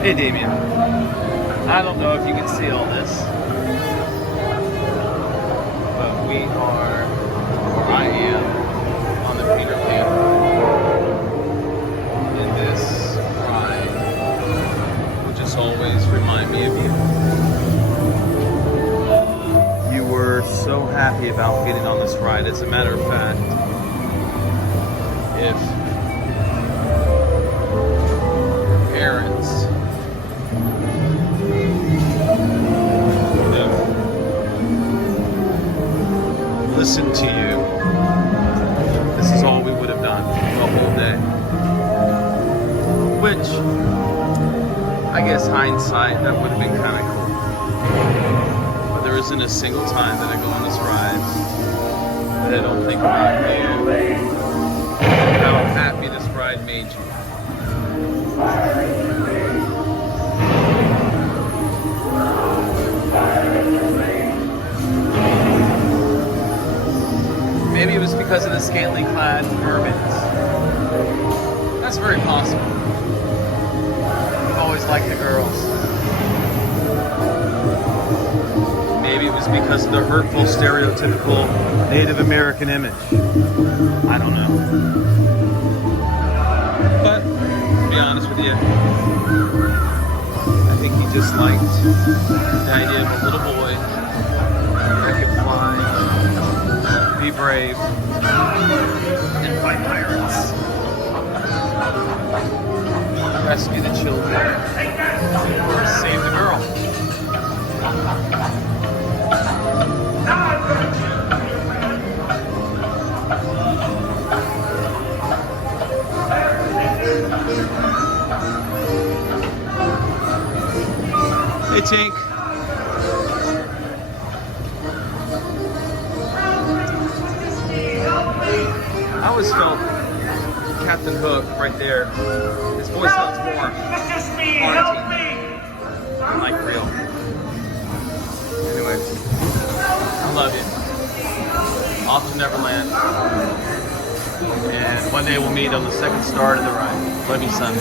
Hey Damien, I don't know if you can see all this, but we are, or I am, on the Peter Pan in this ride, which just always remind me of you. You were so happy about getting on this ride. As a matter of fact, if parents listened to you, this is all we would have done the whole day. Which, I guess hindsight, that would have been kind of cool. But there isn't a single time that I go on this ride that I don't think about you, how happy this ride made you. Maybe it was because of the scantily clad mermaids. That's very possible. I've always liked the girls. Maybe it was because of the hurtful, stereotypical Native American image. I don't know. But, to be honest with you, I think he just liked the idea of a little boy that could fly, be brave, and fight pirates. Rescue the children, or save the girl. Hey Tink. I always felt Captain Hook right there. His voice sounds more haunting than like real. Anyways, I love you. Off to Neverland. And one day we'll meet on the second start of the ride. Love you, son.